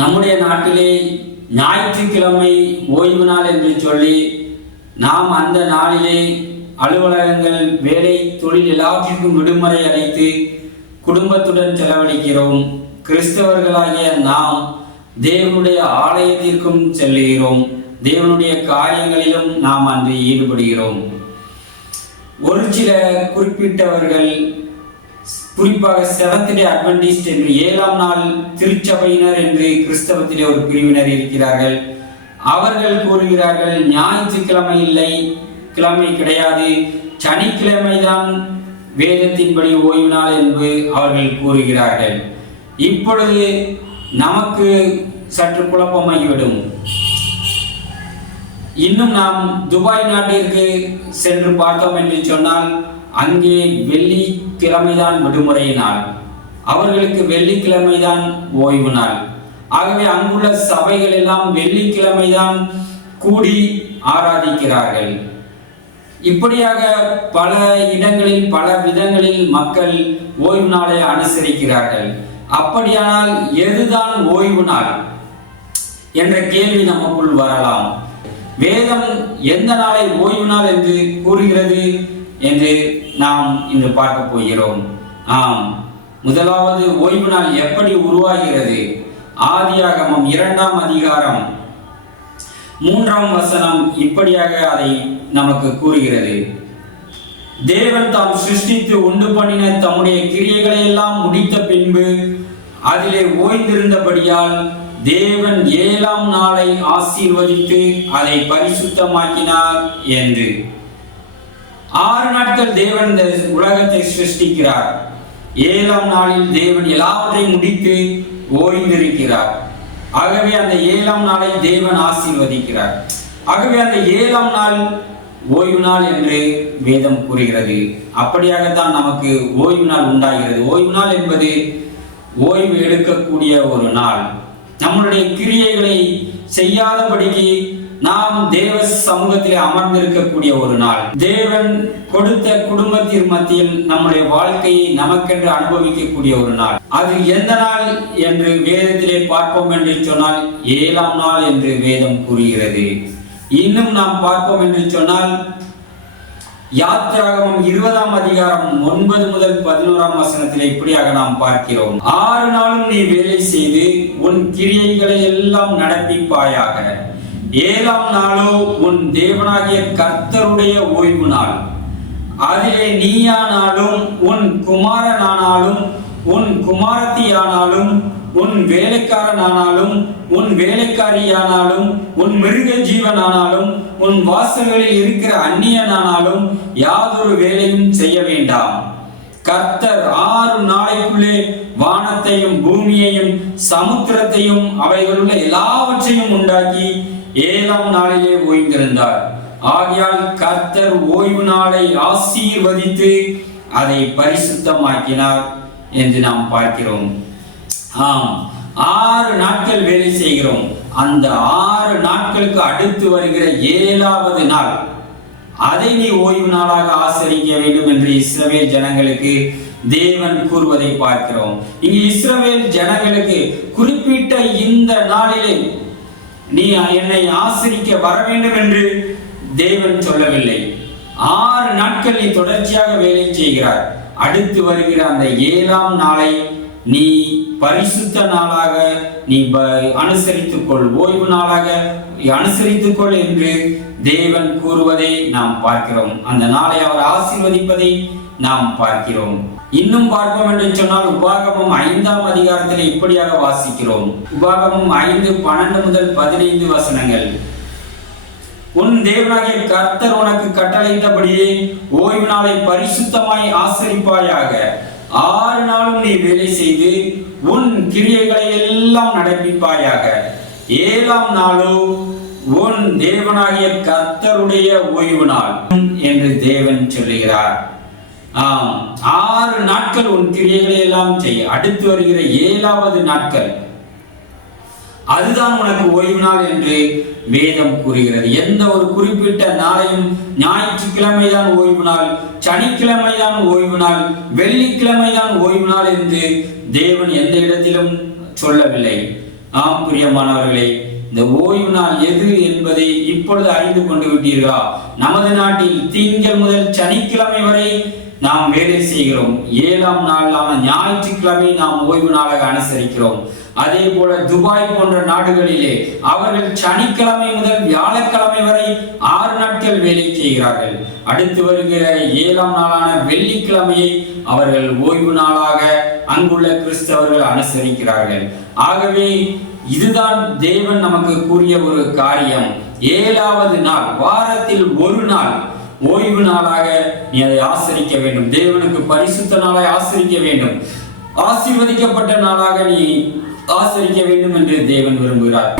நம்முடைய நாட்டிலே ஞாயிற்றுக்கிழமை ஓய்வு நாள் என்று சொல்லி நாம் அந்த நாளிலே அலுவலகங்கள், வேலை, தொழில் எல்லாவற்றிற்கும் விடுமுறை அளித்து குடும்பத்துடன் செலவழிக்கிறோம். கிறிஸ்தவர்களாகிய நாம் தேவனுடைய ஆலயத்திற்கும் செல்லுகிறோம். தேவனுடைய காரியங்களிலும் நாம் அன்று ஈடுபடுகிறோம். ஒரு சில குறிப்பிட்டவர்கள், குறிப்பாக செவன்த் டே அட்வென்டிஸ்ட் என்று 7ஆம் நாள் திருச்சபையினர் என்று கிறிஸ்தவத்திலே ஒரு பிரிவினர் இருக்கிறார்கள். அவர்கள் கூறுகிறார்கள், ஞாயிற்றுக்கிழமை இல்லை, கிழமை கிடையாது, சனிக்கிழமைதான் வேதத்தின்படி ஓய்வு நாள் என்று அவர்கள் கூறுகிறார்கள். இப்பொழுது நமக்கு சற்று குழப்பமாகிவிடும். இன்னும் நாம் துபாய் நாட்டிற்கு சென்று பார்த்தோம் என்று சொன்னால் அங்கே வெள்ளிக்கிழமைதான் விடுமுறை நாள், அவர்களுக்கு வெள்ளிக்கிழமைதான் ஓய்வு நாள். ஆகவே அங்குள்ள சபைகள் எல்லாம் வெள்ளிக்கிழமைதான் கூடி ஆராதிக்கிறார்கள். இப்படியாக பல இடங்களில் பல விதங்களில் மக்கள் ஓய்வு நாளை அனுசரிக்கிறார்கள். அப்படியானால் எதுதான் ஓய்வு நாள் என்ற கேள்வி நமக்குள் வரலாம். வேதம் எந்த நாளை ஓய்வு நாள் என்று கூறுகிறது என்று நாம் இன்று பார்க்க போகிறோம். முதலாவது ஓய்வு நாள் எப்படி உருவாகிறது? ஆதியாகமம் 2ஆம் அதிகாரம் 3ஆம் வசனம் இப்படியாக அதை நமக்கு கூறுகிறது. தேவன் தாம் சிருஷ்டித்து உண்டு பண்ணின தம்முடைய கிரியைகளை எல்லாம் முடித்த பின்பு அதிலே ஓய்ந்திருந்தபடியால் தேவன் 7ஆம் நாளை ஆசீர்வதித்து அதை பரிசுத்தமாக்கினார் என்று. 6 நாட்கள் தேவன் இந்த உலகத்தை சிருஷ்டிக்கிறார். 7ஆம் நாளில் தேவன் எல்லாவற்றையும் முடித்து ஓய்ந்திருக்கிறார். ஆகவே அந்த 7ஆம் நாளை தேவன் ஆசீர்வதிக்கிறார். ஆகவே அந்த 7ஆம் நாள் ஓய்வு நாள் என்று வேதம் கூறுகிறது. அப்படியாகத்தான் நமக்கு ஓய்வு நாள் உண்டாகிறது. ஓய்வு நாள் என்பது ஓய்வு எடுக்கக்கூடிய ஒரு நாள். நம்மளுடைய கிரியைகளை செய்யாதபடிக்கு நாம் தேவ சமூகத்திலே அமர்ந்திருக்கக்கூடிய ஒரு நாள். தேவன் கொடுத்த குடும்பத்தின் மத்தியில் நம்முடைய வாழ்க்கையை நமக்கென்று அனுபவிக்கக்கூடிய ஒரு நாள். அது எந்த நாள் என்று வேதத்திலே பார்ப்போம் என்று சொன்னால் 7ஆம் நாள் என்று வேதம் கூறுகிறது. இன்னும் நாம் பார்ப்போம் என்று சொன்னால் யாத்திராகமம் 20ஆம் அதிகாரம் 9 முதல் 11ஆம் வசனத்திலே இப்படியாக நாம் பார்க்கிறோம். 6 நாளும் நீ வேலை செய்து உன் கிரியைகளை எல்லாம் நடப்பிப்பாயாக. 7ஆம் நாளோ உன் தேவனாகிய கர்த்தருடைய ஓய்வு நாள். அதிலே நீயானாலும் உன் குமாரனானாலும் உன் குமாரத்தியானாலும் உன் வேலைக்காரனானாலும் உன் வேலைக்காரியானாலும் உன் மிருக ஜீவனானாலும் உன் வாசல்களில் இருக்கிற அந்நியனானாலும் யாதொரு வேலையும் செய்ய வேண்டாம். கர்த்தர் 6 நாளைக்குள்ளே வானத்தையும் பூமியையும் சமுத்திரத்தையும் அவைகளுள்ள எல்லாவற்றையும் உண்டாக்கி 7ஆம் நாளிலே ஓய்ந்திருந்தார். ஆகையால் கர்த்தர் ஓய்வு நாளை ஆசீர்வதித்து அதை பரிசுத்தமாக்கினார் என்று நாம் பார்க்கிறோம். 6 நாட்கள் வேலை செய்கிறோம். அந்த 6 நாட்களுக்கு அடுத்து வருகிற 7ஆவது நாள் அதை நீ ஓய்வு நாளாக ஆசரிக்க வேண்டும் என்று இஸ்ரவேல் ஜனங்களுக்கு தேவன் கூறுவதை பார்க்கிறோம். இங்கு இஸ்ரவேல் ஜனங்களுக்கு குறிப்பிட்ட இந்த நாளிலே நீ என்னை ஆசரிக்க வர வேண்டும் என்று தேவன் சொல்லவில்லை. 6 நாட்கள் நீ தொடர்ச்சியாக வேலை செய்கிறார். அடுத்து வருகிற அந்த 7ஆம் நாளை நீ பரிசுத்த நாளாக நீ அனுசரித்துக்கொள், ஓய்வு நாளாக அனுசரித்துக்கொள் என்று தேவன் கூறுவதை நாம் பார்க்கிறோம். அந்த நாளை அவர் ஆசீர்வதிப்பதை நாம் பார்க்கிறோம். இன்னும் பார்ப்போம் என்று சொன்னால் உபாகமம் 5ஆம் அதிகாரத்தில் இப்படியாக வாசிக்கிறோம். உபாகமம் 5:12 முதல் 15 வசனங்கள். உன் தேவனாகிய கர்த்தர் உனக்கு கட்டளையிட்டபடியே ஓய்வு நாளை பரிசுத்தமாய் ஆசரிப்பாயாக. 6 நாளும் நீ வேலை செய்து உன் கிரியைகளை எல்லாம் நடப்பிப்பாயாக. 7ஆம் நாளோ உன் தேவனாகிய கர்த்தருடைய ஓய்வு நாள் என்று தேவன் சொல்லுகிறார். 6 நாட்கள் உன் கிரியைகளை எல்லாம் செய்ய. அடுத்து வருகிற 7ஆவது நாட்கள் அதுதான் உனக்கு ஓய்வு நாள் என்று வேதம் கூறுகிறது. எந்த ஒரு குறிப்பிட்ட நாளையும் ஞாயிற்றுக்கிழமை தான் ஓய்வு நாள், சனிக்கிழமை தான் ஓய்வு நாள், வெள்ளிக்கிழமை தான் ஓய்வு நாள் என்று தேவன் எந்த இடத்திலும் சொல்லவில்லை. ஆம் பிரியமானவர்களே, இந்த ஓய்வு நாள் எது என்பதை இப்பொழுது அறிந்து கொண்டு விட்டீர்களா? நமது நாட்டில் திங்கள் முதல் சனிக்கிழமை வரை நாம் வேலை செய்கிறோம். 7ஆம் நாளான ஞாயிற்றுக்கிழமை நாம் ஓய்வு நாளாக அனுசரிக்கிறோம். அதே போல துபாய் போன்ற நாடுகளிலே அவர்கள் சனிக்கிழமை முதல் வியாழக்கிழமை வரை 6 நாட்கள் வேலை செய்கிறார்கள். அடுத்து வருகிற 7ஆம் நாளான வெள்ளிக்கிழமையை அவர்கள் ஓய்வு நாளாக அங்குள்ள கிறிஸ்தவர்கள் அனுசரிக்கிறார்கள். ஆகவே இதுதான் தேவன் நமக்கு கூறிய ஒரு காரியம். 7வது நாள், வாரத்தில் ஒரு நாள் ஓய்வு நாளாக நீ அதை ஆசரிக்க வேண்டும். தேவனுக்கு பரிசுத்த நாளாக ஆசரிக்க வேண்டும். ஆசீர்வதிக்கப்பட்ட நாளாக நீ ஆசரிக்க வேண்டும் என்று தேவன் விரும்புகிறார்.